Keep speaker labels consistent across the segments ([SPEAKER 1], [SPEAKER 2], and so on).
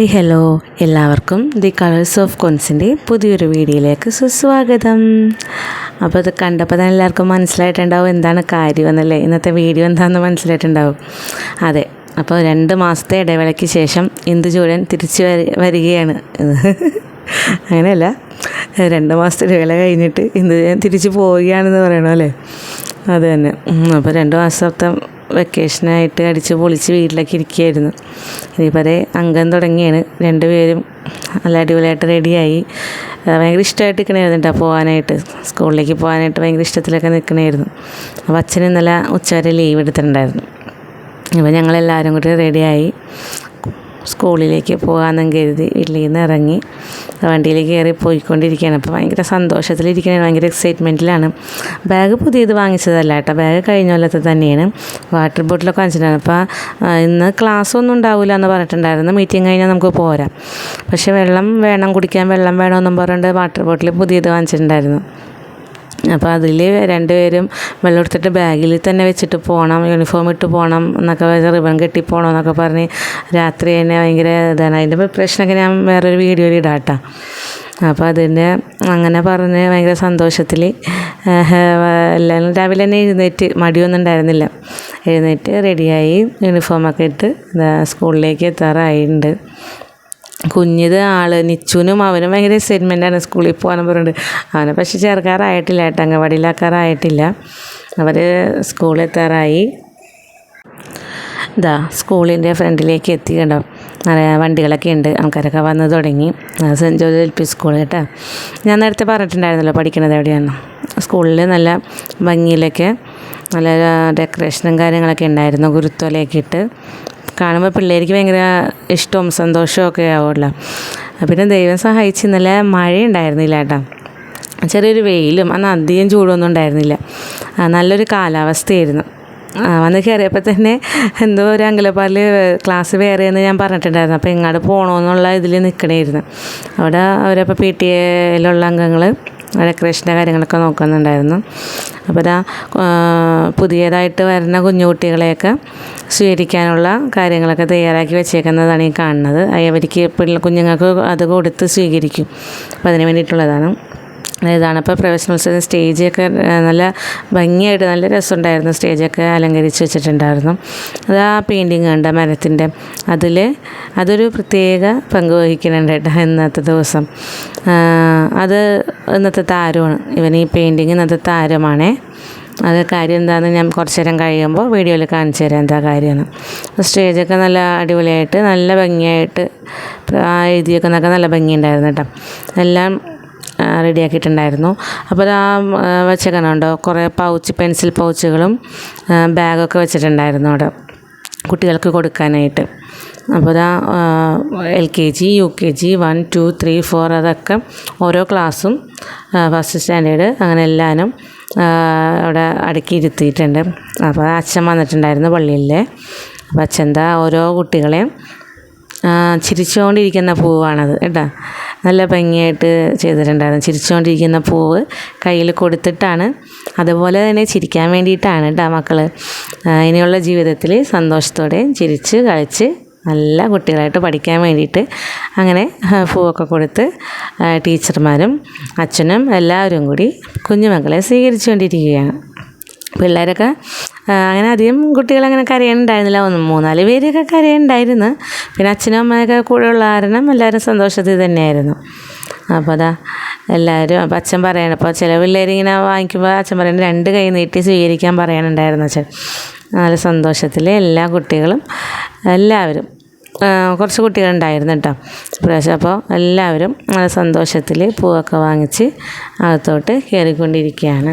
[SPEAKER 1] Hi hello. എല്ലാവർക്കും the colours of കോൺസിന്റെ പുതിയൊരു വീഡിയോയിലേക്ക് സുസ്വാഗതം. അപ്പോൾ അത് കണ്ടപ്പോൾ തന്നെ എല്ലാവർക്കും മനസ്സിലായിട്ടുണ്ടാവും എന്താണ് കാര്യം എന്നല്ലേ? ഇന്നത്തെ വീഡിയോ എന്താണെന്ന് മനസ്സിലായിട്ടുണ്ടാവും. അതെ അപ്പോൾ രണ്ട് മാസത്തെ ഇടവേളയ്ക്ക് ശേഷം ഇന്ദു ജൂലൻ തിരിച്ചു വരി വരികയാണ്. അങ്ങനെയല്ല രണ്ട് മാസത്തെ ഇടവേള കഴിഞ്ഞിട്ട് ഇന്ദു ജൂലൻ തിരിച്ചു പോവുകയാണെന്ന് പറയണമല്ലേ? അത് തന്നെ. അപ്പോൾ രണ്ട് മാസത്തെ വെക്കേഷനായിട്ട് അടിച്ച് പൊളിച്ച് വീട്ടിലേക്ക് ഇരിക്കുകയായിരുന്നു. ഇനിയിപ്പോൾ അംഗം തുടങ്ങിയാണ്. രണ്ടുപേരും നല്ല അടിപൊളിയായിട്ട് റെഡിയായി ഭയങ്കര ഇഷ്ടമായിട്ട് നിൽക്കണമായിരുന്നു കേട്ടോ പോകാനായിട്ട്. സ്കൂളിലേക്ക് പോകാനായിട്ട് ഭയങ്കര ഇഷ്ടത്തിലൊക്കെ നിൽക്കണമായിരുന്നു അപ്പോൾ അച്ഛൻ ഇന്നലെ ഉച്ചവരെ ലീവ് എടുത്തിട്ടുണ്ടായിരുന്നു. അപ്പോൾ ഞങ്ങളെല്ലാവരും കൂടി റെഡിയായി സ്കൂളിലേക്ക് പോകാമെന്നും കരുതി വീട്ടിൽ നിന്ന് ഇറങ്ങി. വണ്ടിയിൽ കയറി പോയിക്കൊണ്ടിരിക്കുകയാണ്. അപ്പോൾ ഭയങ്കര സന്തോഷത്തിലിരിക്കുകയാണ്. ഭയങ്കര എക്സൈറ്റ്മെന്റിലാണ് ബാഗ് പുതിയത് വാങ്ങിച്ചതല്ല കേട്ടോ. ബാഗ് കഴിഞ്ഞ കൊല്ലത്തെ തന്നെയാണ്. വാട്ടർ ബോട്ടിലൊക്കെ വാങ്ങിച്ചിട്ടുണ്ടായിരുന്നു. അപ്പോൾ ഇന്ന് ക്ലാസ് ഒന്നും ഉണ്ടാവില്ല എന്ന് പറഞ്ഞിട്ടുണ്ടായിരുന്നു. മീറ്റിംഗ് കഴിഞ്ഞാൽ നമുക്ക് പോരാം. പക്ഷേ വെള്ളം വേണം കുടിക്കാൻ വെള്ളം വേണമെന്നും പറഞ്ഞിട്ട് വാട്ടർ ബോട്ടിൽ പുതിയത് വാങ്ങിച്ചിട്ടുണ്ടായിരുന്നു. അപ്പോൾ അതിൽ രണ്ടുപേരും വെള്ളം എടുത്തിട്ട് ബാഗിൽ തന്നെ വെച്ചിട്ട് പോകണം യൂണിഫോം ഇട്ട് പോകണം എന്നൊക്കെ റിബൺ കെട്ടി പോകണം എന്നൊക്കെ പറഞ്ഞ് രാത്രി തന്നെ ഭയങ്കര ഇതാണ്. അതിന്റെ പ്രിപ്പറേഷനൊക്കെ ഞാൻ വേറൊരു വീഡിയോയിൽ ഇടാം കേട്ടോ അപ്പോൾ അതിന്റെ അങ്ങനെ പറഞ്ഞ് ഭയങ്കര സന്തോഷത്തിൽ എല്ലാവരും രാവിലെ തന്നെ എഴുന്നേറ്റ് മടിയൊന്നും ഉണ്ടായിരുന്നില്ല. എഴുന്നേറ്റ് റെഡിയായി യൂണിഫോമൊക്കെ ഇട്ട് സ്കൂളിലേക്ക് എത്താറായിട്ടുണ്ട്. കുഞ്ഞിത് ആൾ നിച്ചുനും അവനും ഭയങ്കര എക്സൈറ്റ്മെന്റാണ് സ്കൂളിൽ പോകാൻ പറഞ്ഞിട്ട്. അവനെ പക്ഷെ ചേർക്കാറായിട്ടില്ല കേട്ടോ അംഗൻവാടിയിലാക്കാറായിട്ടില്ല. അവർ സ്കൂളിൽ എത്താറായി. ഇതാ സ്കൂളിന്റെ ഫ്രണ്ടിലേക്ക് എത്തി കണ്ടോ? വണ്ടികളൊക്കെ ഉണ്ട് ആൾക്കാരൊക്കെ വന്ന് തുടങ്ങി. Saint George L P school കേട്ടോ. ഞാൻ നേരത്തെ പറഞ്ഞിട്ടുണ്ടായിരുന്നല്ലോ പഠിക്കുന്നത് എവിടെയാണ് സ്കൂളിൽ നല്ല ഭംഗിയിലൊക്കെ നല്ല ഡെക്കറേഷനും കാര്യങ്ങളൊക്കെ ഉണ്ടായിരുന്നു ഗുരുത്വലയൊക്കെ ഇട്ട്. കാണുമ്പോൾ പിള്ളേർക്ക് ഭയങ്കര ഇഷ്ടവും സന്തോഷവും ഒക്കെ ആവുമല്ലോ. പിന്നെ ദൈവം സഹായിച്ച് ഇന്നലെ മഴയുണ്ടായിരുന്നില്ല കേട്ടോ. ചെറിയൊരു വെയിലും അന്ന് അധികം ചൂടൊന്നും ഉണ്ടായിരുന്നില്ല. നല്ലൊരു കാലാവസ്ഥയായിരുന്നു. വന്ന് കയറിയപ്പോൾ തന്നെ എന്തോ ഒരു അങ്കലപ്പാലിൽ ക്ലാസ് വേറെ എന്ന് ഞാൻ പറഞ്ഞിട്ടുണ്ടായിരുന്നു. അപ്പോൾ എങ്ങോട്ട് പോകണമെന്നുള്ള ഇതിൽ നിൽക്കണമായിരുന്നു അവിടെ അവരപ്പോൾ പി ടി എയിലുള്ള അംഗങ്ങൾ ഡെക്കറേഷന്റെ കാര്യങ്ങളൊക്കെ നോക്കുന്നുണ്ടായിരുന്നു. അപ്പോൾ ഇതാ പുതിയതായിട്ട് വരുന്ന കുഞ്ഞുകുട്ടികളെയൊക്കെ സ്വീകരിക്കാനുള്ള കാര്യങ്ങളൊക്കെ തയ്യാറാക്കി വെച്ചേക്കുന്നതാണ് ഈ കാണുന്നത്. അവർക്ക് പിള്ള കുഞ്ഞുങ്ങൾക്ക് അത് കൊടുത്ത് സ്വീകരിക്കും. അപ്പോൾ അതിന് വേണ്ടിയിട്ടുള്ളതാണ്. ഇതാണ്. ഇപ്പോൾ പ്രൊഫഷണൽസ് സ്റ്റേജൊക്കെ നല്ല ഭംഗിയായിട്ട് നല്ല രസമുണ്ടായിരുന്നു. സ്റ്റേജൊക്കെ അലങ്കരിച്ച് വെച്ചിട്ടുണ്ടായിരുന്നു. അത് ആ പെയിന്റിങ് ഉണ്ട് മരത്തിന്റെ അതിൽ അതൊരു പ്രത്യേക പങ്ക് വഹിക്കുന്നുണ്ട് കേട്ടോ ഇന്നത്തെ ദിവസം. അത് ഇന്നത്തെ താരമാണ്. ഇവൻ ഈ പെയിന്റിങ് ഇന്നത്തെ താരമാണേ. അത് കാര്യം എന്താണെന്ന് ഞാൻ കുറച്ച് നേരം കഴിയുമ്പോൾ വീഡിയോയിൽ കാണിച്ചു തരാം എന്താ കാര്യമാണ് സ്റ്റേജൊക്കെ നല്ല അടിപൊളിയായിട്ട് നല്ല ഭംഗിയായിട്ട് എഴുതിയൊക്കെ നല്ല ഭംഗിയുണ്ടായിരുന്നു കേട്ടോ. എല്ലാം റെഡിയാക്കിയിട്ടുണ്ടായിരുന്നു. അപ്പോൾ ആ വെച്ചേക്കണുണ്ടോ? കുറേ പൗച്ച് പെൻസിൽ പൗച്ചുകളും ബാഗൊക്കെ വെച്ചിട്ടുണ്ടായിരുന്നു അവിടെ കുട്ടികൾക്ക് കൊടുക്കാനായിട്ട്. അപ്പോൾ അതാ L K G U K G one two three four അതൊക്കെ ഓരോ ക്ലാസ്സും ഫസ്റ്റ് സ്റ്റാൻഡേർഡ് അങ്ങനെ എല്ലാവരും അവിടെ അടുക്കി ഇരുത്തിയിട്ടുണ്ട്. അപ്പോൾ അച്ഛൻ വന്നിട്ടുണ്ടായിരുന്നു പള്ളിയിലെ. അപ്പോൾ എന്താ ഓരോ കുട്ടികളെയും ചിരിച്ചുകൊണ്ടിരിക്കുന്ന പൂവാണത് കേട്ടോ. നല്ല ഭംഗിയായിട്ട് ചെയ്തിട്ടുണ്ടായിരുന്നു. ചിരിച്ചുകൊണ്ടിരിക്കുന്ന പൂവ് കയ്യിൽ കൊടുത്തിട്ടാണ്. അതുപോലെ തന്നെ ചിരിക്കാൻ വേണ്ടിയിട്ടാണ് കേട്ടോ മക്കൾ ഇനിയുള്ള ജീവിതത്തിൽ സന്തോഷത്തോടെ ചിരിച്ച് കളിച്ച് നല്ല കുട്ടികളായിട്ട് പഠിക്കാൻ വേണ്ടിയിട്ട് അങ്ങനെ പൂവൊക്കെ കൊടുത്ത് ടീച്ചർമാരും അച്ഛനും എല്ലാവരും കൂടി കുഞ്ഞുമക്കളെ സ്വീകരിച്ചുകൊണ്ടിരിക്കുകയാണ്. പിള്ളേരൊക്കെ അങ്ങനെ അധികം കുട്ടികളങ്ങനെ കരയുന്നുണ്ടായിരുന്നില്ല ഒന്ന് മൂന്നാൽ പേരൊക്കെ കരയുന്നുണ്ടായിരുന്നു പിന്നെ അച്ഛനും അമ്മയൊക്കെ കൂടെ ഉള്ള കാരണം എല്ലാവരും സന്തോഷത്തിൽ തന്നെയായിരുന്നു. അപ്പോൾ അതാ എല്ലാവരും അപ്പം അച്ഛൻ പറയണം അപ്പോൾ ചില പിള്ളേരിങ്ങനെ വാങ്ങിക്കുമ്പോൾ അച്ഛൻ പറയുന്നത് രണ്ട് കൈ നീട്ടി സ്വീകരിക്കാൻ പറയാനുണ്ടായിരുന്നു അച്ഛൻ. നല്ല സന്തോഷത്തിൽ എല്ലാ കുട്ടികളും എല്ലാവരും കുറച്ച് കുട്ടികളുണ്ടായിരുന്നു കേട്ടോ. പ്രാവശ്യം അപ്പോൾ എല്ലാവരും നല്ല സന്തോഷത്തിൽ പൂവൊക്കെ വാങ്ങിച്ച് അകത്തോട്ട് കയറിക്കൊണ്ടിരിക്കുകയാണ്.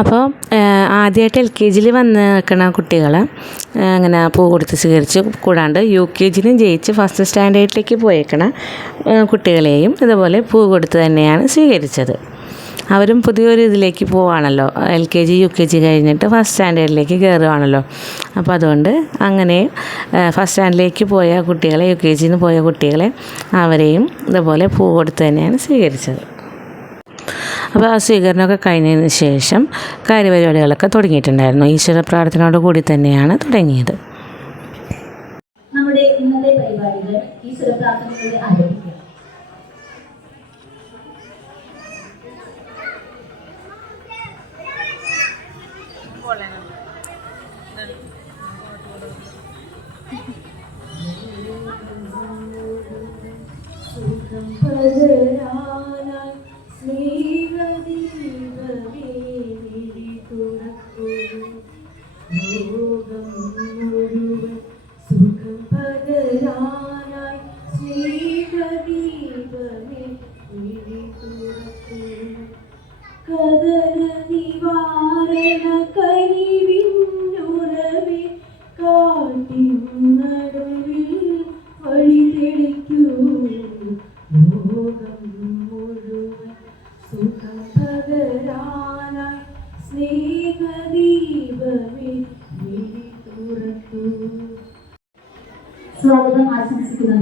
[SPEAKER 1] അപ്പോൾ ആദ്യമായിട്ട് എൽ കെ ജിയിൽ വന്ന് നിൽക്കുന്ന കുട്ടികൾ അങ്ങനെ പൂ കൊടുത്ത് സ്വീകരിച്ച് കൂടാണ്ട് യു കെ ജിയിലും ജയിച്ച് ഫസ്റ്റ് സ്റ്റാൻഡേർഡിലേക്ക് പോയേക്കണ കുട്ടികളെയും ഇതുപോലെ പൂ കൊടുത്ത് തന്നെയാണ് സ്വീകരിച്ചത്. അവരും പുതിയൊരു ഇതിലേക്ക് പോവാണല്ലോ. L K G U K G കഴിഞ്ഞിട്ട് ഫസ്റ്റ് സ്റ്റാൻഡേർഡിലേക്ക് കയറുവാണല്ലോ. അപ്പോൾ അതുകൊണ്ട് അങ്ങനെ ഫസ്റ്റ് സ്റ്റാൻഡേർഡിലേക്ക് പോയ കുട്ടികളെ യു കെ ജിയിൽ നിന്ന് പോയ കുട്ടികളെ അവരെയും ഇതുപോലെ പൂ കൊടുത്ത് തന്നെയാണ് സ്വീകരിച്ചത്. അപ്പോൾ ആ സ്വീകരണമൊക്കെ കഴിഞ്ഞതിന് ശേഷം കാര്യപരിപാടികളൊക്കെ തുടങ്ങിയിട്ടുണ്ടായിരുന്നു. ഈശ്വര പ്രാർത്ഥനയോട് കൂടി തന്നെയാണ് തുടങ്ങിയത്.
[SPEAKER 2] നമ്മുടെ ഇന്നത്തെ പരിപാടികൾ ഈശ്വര പ്രാർത്ഥനയോടെ ആരംഭിക്കുക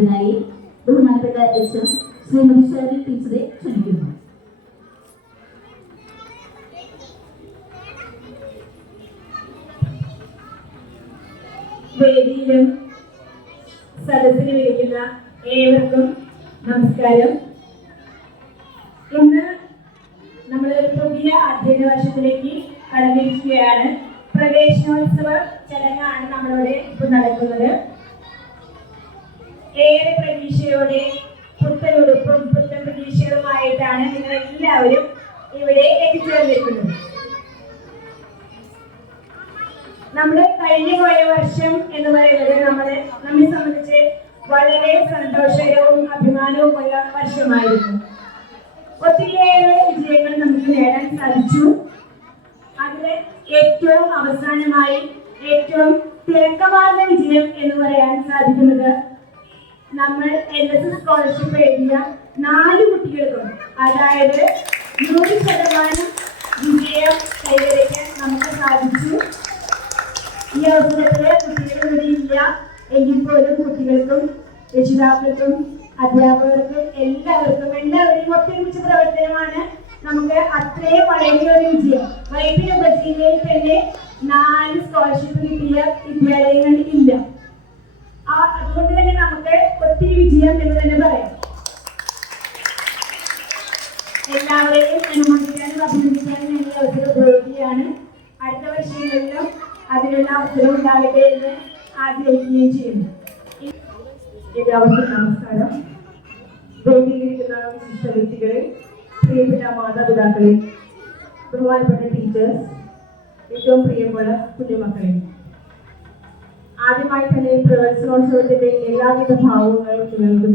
[SPEAKER 2] ആശംസിക്കുന്നതിനായി ബഹുമാനപ്പെട്ട എച്ച് എം ശ്രീമതി ശൈലി ടീച്ചറെ ക്ഷണിക്കുന്നു.
[SPEAKER 3] വേദിയിലും സദസ്സിന് വിളിക്കുന്ന ഏവർക്കും നമസ്കാരം. ഇന്ന് നമ്മൾ പുതിയ അധ്യയന വർഷത്തിലേക്ക് കടന്നിരിക്കുകയാണ്. പ്രവേശനോത്സവ ചടങ്ങാണ് നമ്മളിവിടെ ഇപ്പോൾ നടക്കുന്നത്. ഏറെ പ്രതീക്ഷയോടെ പുത്തൻ ഉടുപ്പും പുത്തൻ പ്രതീക്ഷകളുമായിട്ടാണ് നിങ്ങൾ എല്ലാവരും ഇവിടെ എത്തിച്ചേർന്നിരിക്കുന്നത്. നമ്മുടെ കഴിഞ്ഞ പോയ വർഷം എന്ന് പറയുന്നത് നമ്മളെ നമ്മെ സംബന്ധിച്ച് വളരെ സന്തോഷകരവും അഭിമാനവുമുള്ള വർഷമായിരുന്നു. ഒത്തിരിയേറെ വിജയങ്ങൾ നമുക്ക് നേടാൻ സാധിച്ചു. അതിലെ ഏറ്റവും അവസാനമായി ഏറ്റവും തിരക്കമാർന്ന വിജയം എന്ന് പറയാൻ സാധിക്കുന്നത് നമ്മൾ എൻ എസ് എസ് സ്കോളർഷിപ്പ് എഴുതിയ നാല് കുട്ടികൾക്കും അതായത് നൂറ് ശതമാനം വിജയം കൈവരിക്കാൻ നമുക്ക് സാധിച്ചു. ഈ അവസരത്തിൽ കുട്ടികൾ ഇവിടെ ഇല്ല. എങ്കിൽ പോലും കുട്ടികൾക്കും രക്ഷിതാക്കൾക്കും അധ്യാപകർക്കും എല്ലാവർക്കും എല്ലാവരെയും ഒത്തൊരുമിച്ച പ്രവർത്തനമാണ് നമുക്ക് അത്രയും വളരെ ഒരു വിജയം. വൈദ്യുതി ഉപജില്ലയിൽ തന്നെ നാല് സ്കോളർഷിപ്പ് കിട്ടിയ വിദ്യാലയങ്ങൾ ഇല്ല. അതുകൊണ്ട് തന്നെ നമുക്ക് ഒത്തിരി വിജയം എന്ന് തന്നെ പറയാം. എല്ലാവരെയും അനുമോദിക്കാനും അഭിനന്ദിക്കാനും ഞാൻ അവസരം ഉപയോഗിക്കുകയാണ്. അടുത്ത വർഷങ്ങളിലും അതിനുള്ള അവസരം ഉണ്ടാകട്ടെ എന്ന് ആഗ്രഹിക്കുകയും ചെയ്യുന്നു.
[SPEAKER 4] എല്ലാവർക്കും നമസ്കാരം. വേദിയിലിരിക്കുന്ന വിശിഷ്ട വ്യക്തികളെ പ്രിയപ്പെട്ട മാതാപിതാക്കളെ ബഹുമാനപ്പെട്ട ടീച്ചേഴ്സ് ഏറ്റവും പ്രിയമുള്ള കുഞ്ഞുമക്കളെ. ആദ്യമായി തന്നെ പ്രവേശനോത്സവത്തിന്റെ എല്ലാവിധ ഭാവങ്ങളും നിങ്ങൾക്ക്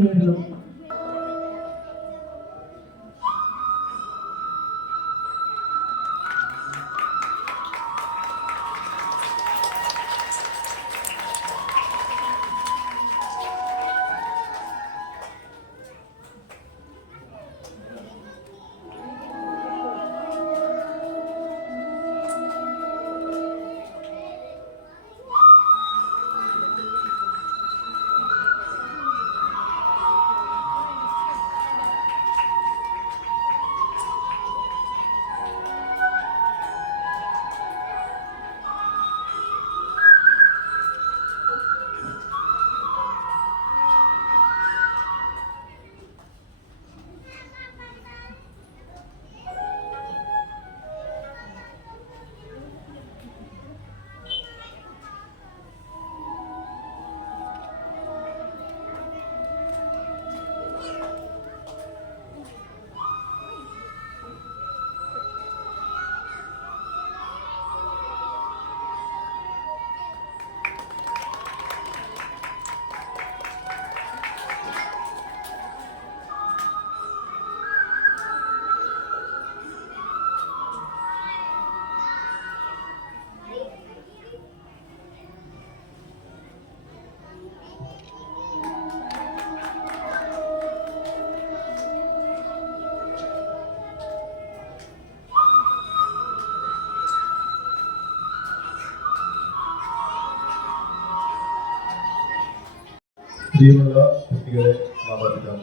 [SPEAKER 5] പ്രിയമുള്ള കുട്ടികളെ മാതാപിതാക്കൾ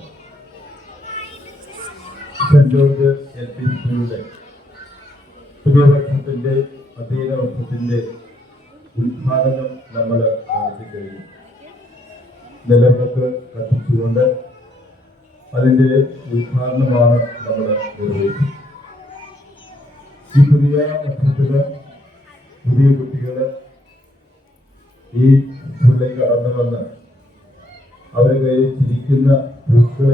[SPEAKER 5] സെന്റ് ജോർജ് എൽ പി സ്കൂളിലെ പുതിയ വർഷത്തിന്റെ അധ്യയന വർഷത്തിന്റെ ഉദ്ഘാടനം നമ്മൾ നടത്തി കഴിഞ്ഞു നിലവിളക്ക് കത്തിച്ചുകൊണ്ട് അതിന്റെ ഉദ്ഘാടനമാണ് നമ്മൾ നിർവഹിച്ചത്. ഈ പുതിയ വർഷത്തിൽ പുതിയ കുട്ടികൾ ഈ സ്കൂളിലേക്ക് കടന്നു വന്ന് അവരെ കയ്യിൽ ചിരിക്കുന്ന പൂക്കൾ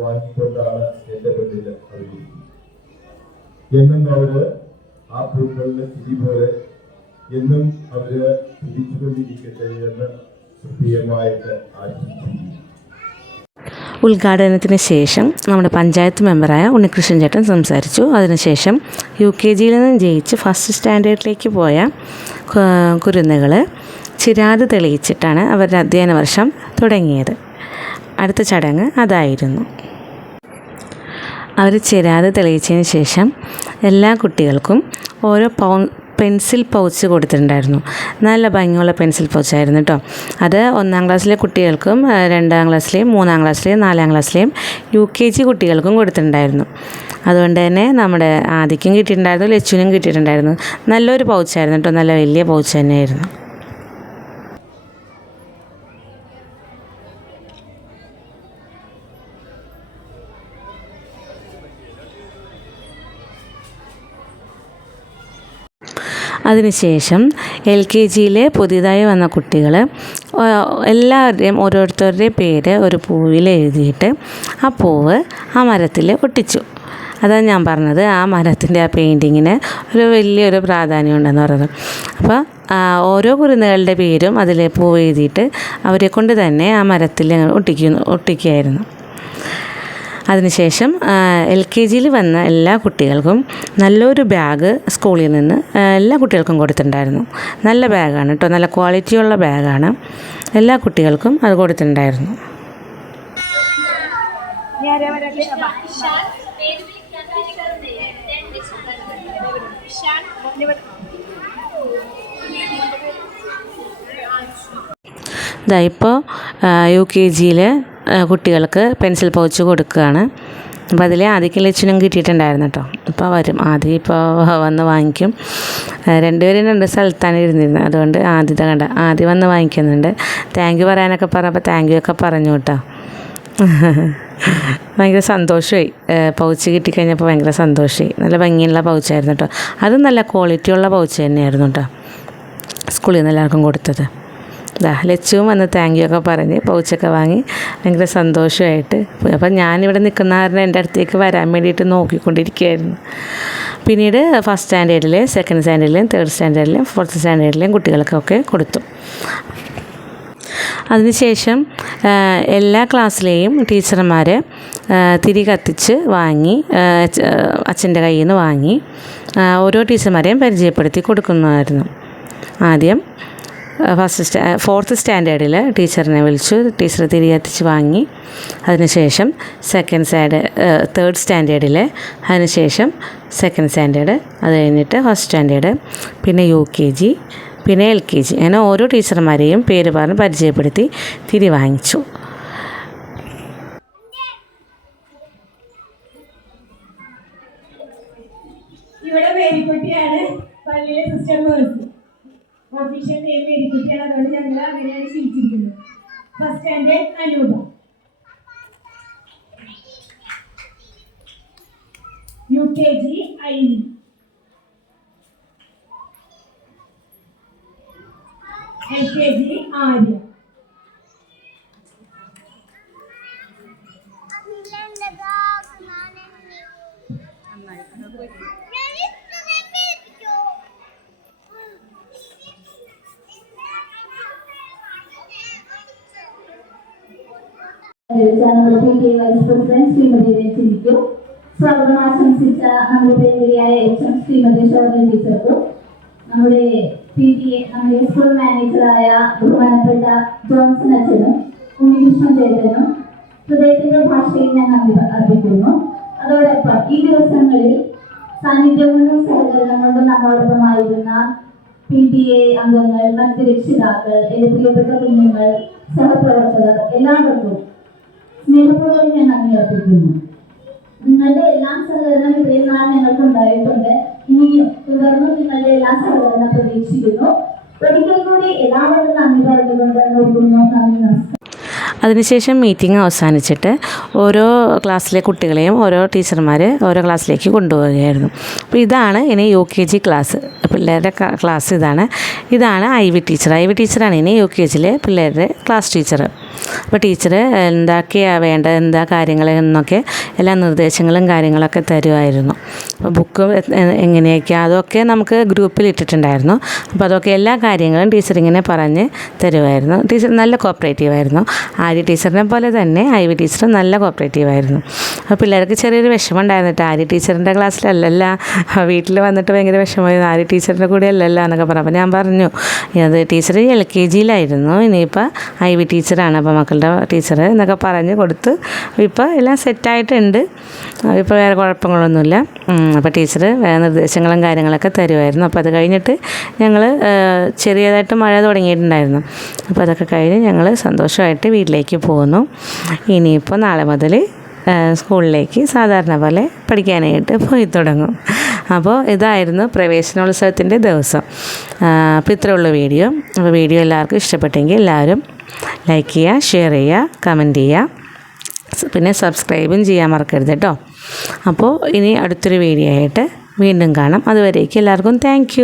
[SPEAKER 5] വാങ്ങിക്കൊണ്ടാണ് എന്റെ മുന്നിൽ അവരിക്കുന്നത് എന്നും അവർ ആ പൂക്കളുടെ ചിരി പോലെ എന്നും അവർ ചിരിച്ചുകൊണ്ടിരിക്കട്ടെ എന്ന് ഹൃദയമായിട്ട് ആശംസിക്കുന്നു.
[SPEAKER 1] ഉദ്ഘാടനത്തിന് ശേഷം നമ്മുടെ പഞ്ചായത്ത് മെമ്പറായ ഉണ്ണികൃഷ്ണൻ ചേട്ടൻ സംസാരിച്ചു. അതിനുശേഷം യു കെ ജിയിൽ നിന്ന് ജയിച്ച് ഫസ്റ്റ് സ്റ്റാൻഡേർഡിലേക്ക് പോയ കുരുന്നുകൾ ചിരാത് തെളിയിച്ചിട്ടാണ് അവരുടെ അധ്യയന വർഷം തുടങ്ങിയത്. അടുത്ത ചടങ്ങ് അതായിരുന്നു. അവർ ചിരാത് തെളിയിച്ചതിന് ശേഷം എല്ലാ കുട്ടികൾക്കും ഓരോ പൗ പെൻസിൽ പൗച്ച് കൊടുത്തിട്ടുണ്ടായിരുന്നു. നല്ല ഭംഗിയുള്ള പെൻസിൽ പൗച്ചായിരുന്നു കേട്ടോ അത് ഒന്നാം ക്ലാസ്സിലെ കുട്ടികൾക്കും രണ്ടാം ക്ലാസ്സിലെയും മൂന്നാം ക്ലാസ്സിലെയും നാലാം ക്ലാസ്സിലെയും യു കെ ജി കുട്ടികൾക്കും കൊടുത്തിട്ടുണ്ടായിരുന്നു. അതുകൊണ്ട് തന്നെ നമ്മുടെ ആദിക്കും കിട്ടിയിട്ടുണ്ടായിരുന്നു ലച്ചുവിനും കിട്ടിയിട്ടുണ്ടായിരുന്നു. നല്ലൊരു പൗച്ചായിരുന്നു കേട്ടോ നല്ല വലിയ പൗച്ച് തന്നെയായിരുന്നു. അതിനുശേഷം എൽ കെ ജിയിലെ പുതിയതായി വന്ന കുട്ടികൾ എല്ലാവരുടെയും ഓരോരുത്തരുടെയും പേര് ഒരു പൂവിൽ എഴുതിയിട്ട് ആ പൂവ് ആ മരത്തിൽ ഒട്ടിച്ചു. അതാണ് ഞാൻ പറഞ്ഞത് ആ മരത്തിന്റെ ആ പെയിന്റിങ്ങിന് ഒരു വലിയൊരു പ്രാധാന്യം ഉണ്ടെന്ന് പറയുന്നത് അപ്പോൾ ഓരോ കുരുന്നുകളുടെ പേരും അതിൽ പൂവ് എഴുതിയിട്ട് അവരെ കൊണ്ട് തന്നെ ആ മരത്തിൽ ഒട്ടിക്കുന്നു ഒട്ടിക്കുകയായിരുന്നു. അതിനുശേഷം എൽ കെ ജിയിൽ വന്ന എല്ലാ കുട്ടികൾക്കും നല്ലൊരു ബാഗ് സ്കൂളിൽ നിന്ന് എല്ലാ കുട്ടികൾക്കും കൊടുത്തിട്ടുണ്ടായിരുന്നു. നല്ല ബാഗാണ് കേട്ടോ നല്ല ക്വാളിറ്റിയുള്ള ബാഗാണ്. എല്ലാ കുട്ടികൾക്കും അത് കൊടുത്തിട്ടുണ്ടായിരുന്നു.
[SPEAKER 3] ഞാൻ അവരൊക്കെ
[SPEAKER 1] ഇതാ ഇപ്പോൾ യു കെ ജിയിൽ കുട്ടികൾക്ക് പെൻസിൽ പൗച്ച് കൊടുക്കുകയാണ്. അപ്പോൾ അതിൽ ആദ്യം ലച്ചിനും കിട്ടിയിട്ടുണ്ടായിരുന്നു കേട്ടോ. അപ്പോൾ വരും ആദ്യം ഇപ്പോൾ വന്ന് വാങ്ങിക്കും. രണ്ടുപേരും രണ്ട് സ്ഥലത്താണ് ഇരുന്നിരുന്നത്. അതുകൊണ്ട് ആദ്യത്തെ കണ്ട ആദ്യം വന്ന് വാങ്ങിക്കുന്നുണ്ട്. താങ്ക് യു പറയാനൊക്കെ പറഞ്ഞപ്പോൾ താങ്ക് യു ഒക്കെ പറഞ്ഞു കേട്ടോ. ഭയങ്കര സന്തോഷമായി. പൗച്ച് കിട്ടിക്കഴിഞ്ഞപ്പോൾ ഭയങ്കര സന്തോഷമായി. നല്ല ഭംഗിയുള്ള പൗച്ചായിരുന്നു കേട്ടോ. അതും നല്ല ക്വാളിറ്റിയുള്ള പൗച്ച് തന്നെയായിരുന്നു കേട്ടോ. സ്കൂളിൽ നിന്ന് എല്ലാവർക്കും കൊടുത്തത്. ലച്ചുവും വന്ന് താങ്ക് യു ഒക്കെ പറഞ്ഞ് പൗച്ചൊക്കെ വാങ്ങി. ഭയങ്കര സന്തോഷമായിട്ട്. അപ്പം ഞാനിവിടെ നിൽക്കുന്ന കാരണം എന്റെ അടുത്തേക്ക് വരാൻ വേണ്ടിയിട്ട് നോക്കിക്കൊണ്ടിരിക്കുകയായിരുന്നു. പിന്നീട് ഫസ്റ്റ് സ്റ്റാൻഡേർഡിലെ സെക്കൻഡ് സ്റ്റാൻഡേർഡിലെയും തേർഡ് സ്റ്റാൻഡേർഡിലെയും ഫോർത്ത് സ്റ്റാൻഡേർഡിലെയും കുട്ടികൾക്കൊക്കെ കൊടുത്തു. അതിനുശേഷം എല്ലാ ക്ലാസ്സിലെയും ടീച്ചർമാർ തിരി കത്തിച്ച് വാങ്ങി അച്ഛന്റെ കയ്യിൽ നിന്ന് വാങ്ങി ഓരോ ടീച്ചർമാരെയും പരിചയപ്പെടുത്തി കൊടുക്കുന്നതായിരുന്നു. ആദ്യം ഫസ്റ്റ് സ്റ്റാ ഫോർത്ത് സ്റ്റാൻഡേർഡിൽ ടീച്ചറിനെ വിളിച്ചു ടീച്ചർ തിരികെ എത്തിച്ച് വാങ്ങി. അതിനുശേഷം സെക്കൻഡ് സ്റ്റാൻഡേർഡ് തേർഡ് സ്റ്റാൻഡേർഡിൽ അതിനുശേഷം സെക്കൻഡ് സ്റ്റാൻഡേർഡ് അത് കഴിഞ്ഞിട്ട് ഫസ്റ്റ് സ്റ്റാൻഡേർഡ് പിന്നെ യു കെ ജി പിന്നെ എൽ കെ ജി. അങ്ങനെ ഓരോ ടീച്ചർമാരെയും പേര് പറഞ്ഞ് പരിചയപ്പെടുത്തി തിരി വാങ്ങിച്ചു.
[SPEAKER 3] ഇവിടെ മേരിക്കുട്ടിയാണ് പള്ളിയിലെ സിസ്റ്റർ മേഴ്സി. ഒഫീഷ്യൽ നെയിം മേരിക്കുട്ടിയാണ് അതുകൊണ്ട് ഞങ്ങൾ അങ്ങനെയാണ് ക്ഷണിച്ചിരിക്കുന്നത് first standard Anoopa. U K G Aini L K G Arya
[SPEAKER 6] നമ്മുടെ നമ്മുടെ നമ്മുടെ സ്കൂൾ ബഹുമാനപ്പെട്ട ജോൺസൺ നന്ദി അർപ്പിക്കുന്നു അതോടൊപ്പം ഈ ദിവസങ്ങളിൽ സാന്നിധ്യം കൊണ്ടും നമ്മോടൊപ്പമായിരുന്ന പി ടി എ അംഗങ്ങൾ മറ്റ് രക്ഷിതാക്കൾ എന്റെ പ്രിയപ്പെട്ട കുഞ്ഞുങ്ങൾ സഹപ്രവർത്തകർ എല്ലാവർക്കും സ്നേഹപൂർവം ഞാൻ നന്ദി അർപ്പിക്കുന്നു നിങ്ങളുടെ എല്ലാ സഹകരണം ഇത്രയും നാൾ ഞങ്ങൾക്ക് ഉണ്ടായിട്ടുണ്ട് ഇനിയും തുടർന്നും നിങ്ങളുടെ എല്ലാ സഹകരണം പ്രതീക്ഷിക്കുന്നു. ഒരിക്കൽ കൂടി എല്ലാവർക്കും നന്ദി പറഞ്ഞുകൊണ്ട് നോക്കുന്നു നന്ദി നമസ്കാരം.
[SPEAKER 1] അതിനുശേഷം മീറ്റിംഗ് അവസാനിച്ചിട്ട് ഓരോ ക്ലാസ്സിലെ കുട്ടികളെയും ഓരോ ടീച്ചർമാർ ഓരോ ക്ലാസ്സിലേക്ക് കൊണ്ടുപോവുകയായിരുന്നു. അപ്പോൾ ഇതാണ് ഇനി യു കെ ജി ക്ലാസ് പിള്ളേരുടെ ക്ലാസ് ഇതാണ്. ഇതാണ് I V teacher. I V ടീച്ചറാണ് ഇനി യു കെ ജിയിലെ പിള്ളേരുടെ ക്ലാസ് ടീച്ചർ അപ്പോൾ ടീച്ചർ എന്തൊക്കെയാണ് വേണ്ടത് എന്താ കാര്യങ്ങൾ എന്നൊക്കെ എല്ലാ നിർദ്ദേശങ്ങളും കാര്യങ്ങളൊക്കെ തരുമായിരുന്നു അപ്പോൾ ബുക്ക് എങ്ങനെയൊക്കെയാണ് അതൊക്കെ നമുക്ക് ഗ്രൂപ്പിൽ ഇട്ടിട്ടുണ്ടായിരുന്നു. അപ്പോൾ അതൊക്കെ എല്ലാ കാര്യങ്ങളും ടീച്ചർ ഇങ്ങനെ പറഞ്ഞ് തരുമായിരുന്നു ടീച്ചർ നല്ല കോപ്പറേറ്റീവ് ആയിരുന്നു. ആര്യ ടീച്ചറിനെ പോലെ തന്നെ ഐ വി ടീച്ചർ നല്ല കോപ്പറേറ്റീവ് ആയിരുന്നു. അപ്പോൾ പിള്ളേർക്ക് ചെറിയൊരു വിഷമം ഉണ്ടായിരുന്നു കേട്ടോ ആര്യ ടീച്ചറിന്റെ ക്ലാസ്സിലല്ലല്ല വീട്ടിൽ വന്നിട്ട് ഭയങ്കര വിഷമമായിരുന്നു. ആര്യ ടീച്ചറിന്റെ കൂടെ അല്ലല്ല എന്നൊക്കെ പറഞ്ഞു. അപ്പോൾ ഞാൻ പറഞ്ഞു അത് ടീച്ചർ എൽ കെ ജിയിലായിരുന്നു. ഇനിയിപ്പോൾ ഐ വി ടീച്ചറാണ്. അപ്പോൾ മക്കളുടെ ടീച്ചർ എന്നൊക്കെ പറഞ്ഞ് കൊടുത്ത് ഇപ്പോൾ എല്ലാം സെറ്റായിട്ടുണ്ട് ഇപ്പോൾ വേറെ കുഴപ്പങ്ങളൊന്നുമില്ല. അപ്പോൾ ടീച്ചർ വേറെ നിർദ്ദേശങ്ങളും കാര്യങ്ങളൊക്കെ തരുമായിരുന്നു. അപ്പോൾ അത് കഴിഞ്ഞിട്ട് ഞങ്ങൾ ചെറിയതായിട്ട് മഴ തുടങ്ങിയിട്ടുണ്ടായിരുന്നു. അപ്പോൾ അതൊക്കെ കഴിഞ്ഞ് ഞങ്ങൾ സന്തോഷമായിട്ട് വീട്ടിലേക്ക് പോകുന്നു. ഇനിയിപ്പോൾ നാളെ മുതൽ സ്കൂളിലേക്ക് സാധാരണ പോലെ പഠിക്കാനായിട്ട് പോയി തുടങ്ങും. അപ്പോൾ ഇതായിരുന്നു പ്രവേശനോത്സവത്തിന്റെ ദിവസം. അപ്പോൾ ഇത്രയുള്ള വീഡിയോ. അപ്പോൾ വീഡിയോ എല്ലാവർക്കും ഇഷ്ടപ്പെട്ടെങ്കിൽ എല്ലാവരും ലൈക്ക് ചെയ്യുക ഷെയർ ചെയ്യുക കമന്റ് ചെയ്യുക. പിന്നെ സബ്സ്ക്രൈബും ചെയ്യാൻ മറക്കരുത് കേട്ടോ. അപ്പോൾ ഇനി അടുത്തൊരു വീഡിയോ ആയിട്ട് വീണ്ടും കാണാം. അതുവരേക്കും എല്ലാവർക്കും താങ്ക്